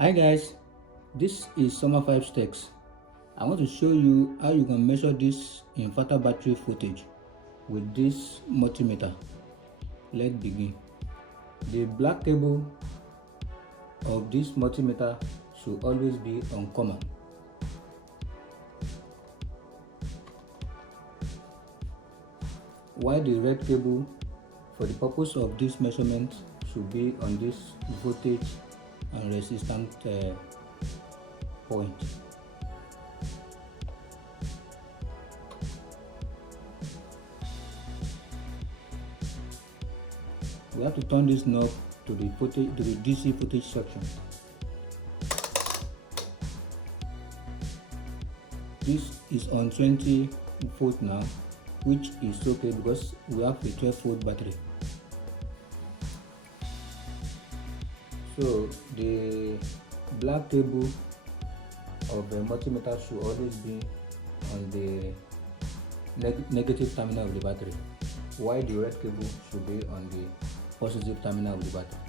Hi guys, this is Summer 5 Stacks. I want to show you how you can measure this inverter battery voltage with this multimeter. Let's begin. The black cable of this multimeter should always be on common. While the red cable for the purpose of this measurement should be on this voltage and resistance point. We have to turn this knob to the DC voltage section. This is on 20 volt now, which is okay because we have a 12 volt battery. So the black cable of the multimeter should always be on the negative terminal of the battery, while the red cable should be on the positive terminal of the battery.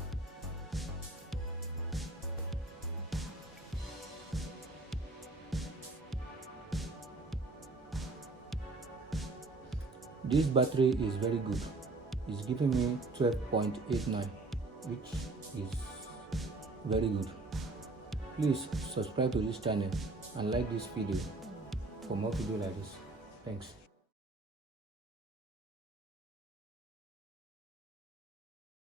This battery is very good. It's giving me 12.89, which is very good. Please subscribe to this channel and like this video for more videos like this. Thanks.